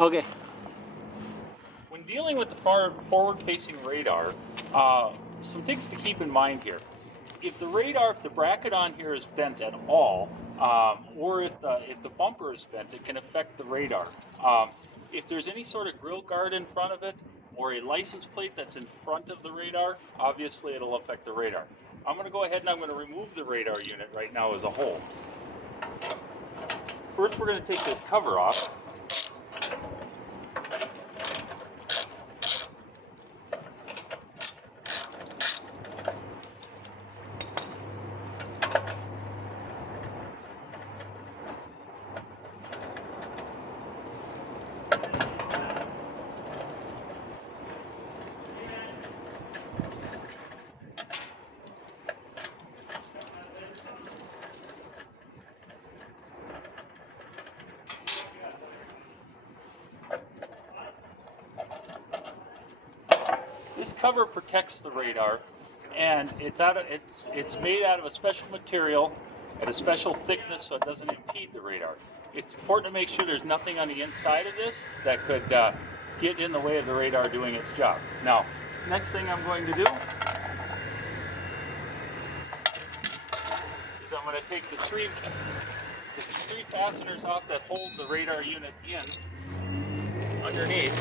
Okay. When dealing with the forward-facing radar, some things to keep in mind here. If the bracket on here is bent at all, or if the bumper is bent, it can affect the radar. If there's any sort of grill guard in front of it, or a license plate that's in front of the radar, obviously it'll affect the radar. I'm going to go ahead and I'm going to remove the radar unit right now as a whole. First, we're going to take this cover off. This cover protects the radar, and it's made out of a special material at a special thickness so it doesn't impede the radar. It's important to make sure there's nothing on the inside of this that could get in the way of the radar doing its job. Now, next thing I'm going to do is I'm going to take the three fasteners off that hold the radar unit in underneath.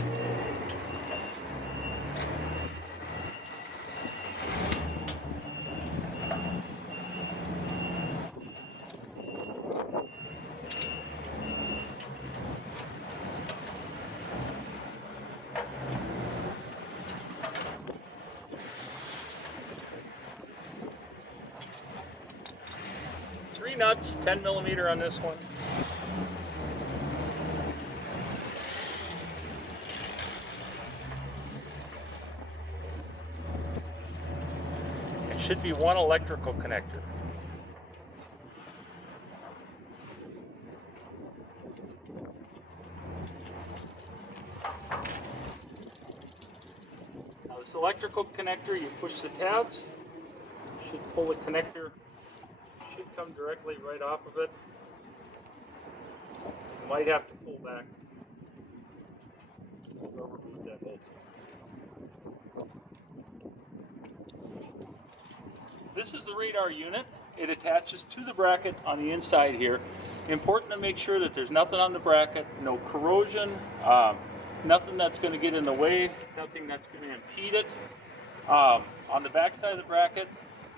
Three nuts, 10 millimeter on this one. It should be one electrical connector. Now this electrical connector, you push the tabs, should pull the connector, should come directly right off of it. You might have to pull back the rubber boot that holds it. This is the radar unit. It attaches to the bracket on the inside here. Important to make sure that there's nothing on the bracket, no corrosion, nothing that's going to get in the way, nothing that's going to impede it. On the back side of the bracket,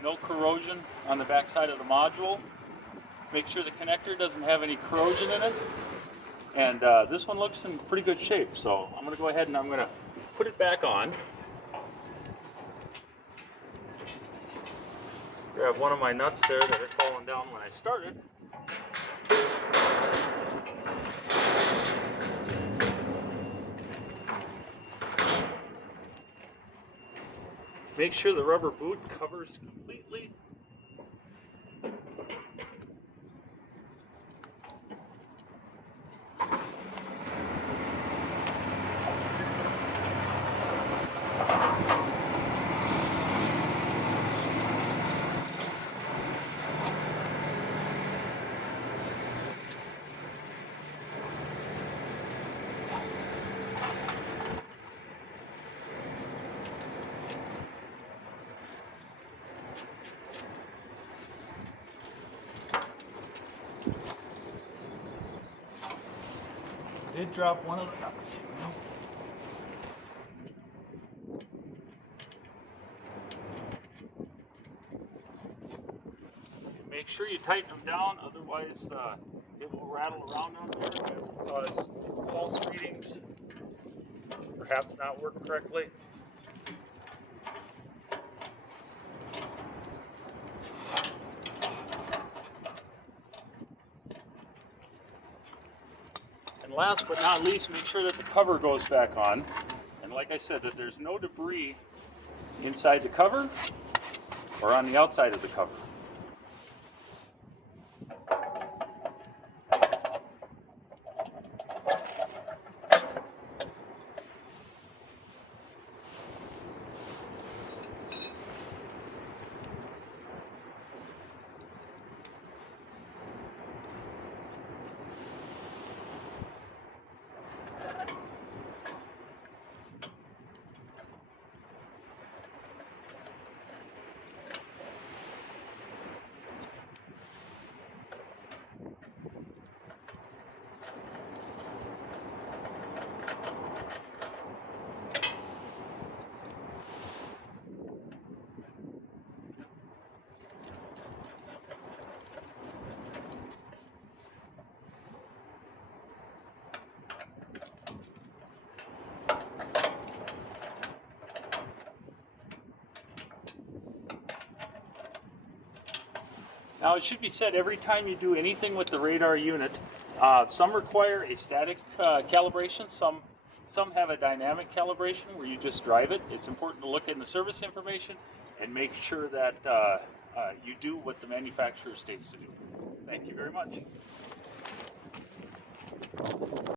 no corrosion on the back side of the module. Make sure the connector doesn't have any corrosion in it. And this one looks in pretty good shape, so I'm going to go ahead and I'm going to put it back on. Grab one of my nuts there that had fallen down when I started. Make sure the rubber boot covers completely. Did drop one of the nuts. Make sure you tighten them down, otherwise it will rattle around on there and cause false readings, perhaps not work correctly. And last but not least, make sure that the cover goes back on. And like I said, that there's no debris inside the cover or on the outside of the cover. Now it should be said every time you do anything with the radar unit, some require a static calibration, some have a dynamic calibration where you just drive it. It's important to look in the service information and make sure that you do what the manufacturer states to do. Thank you very much.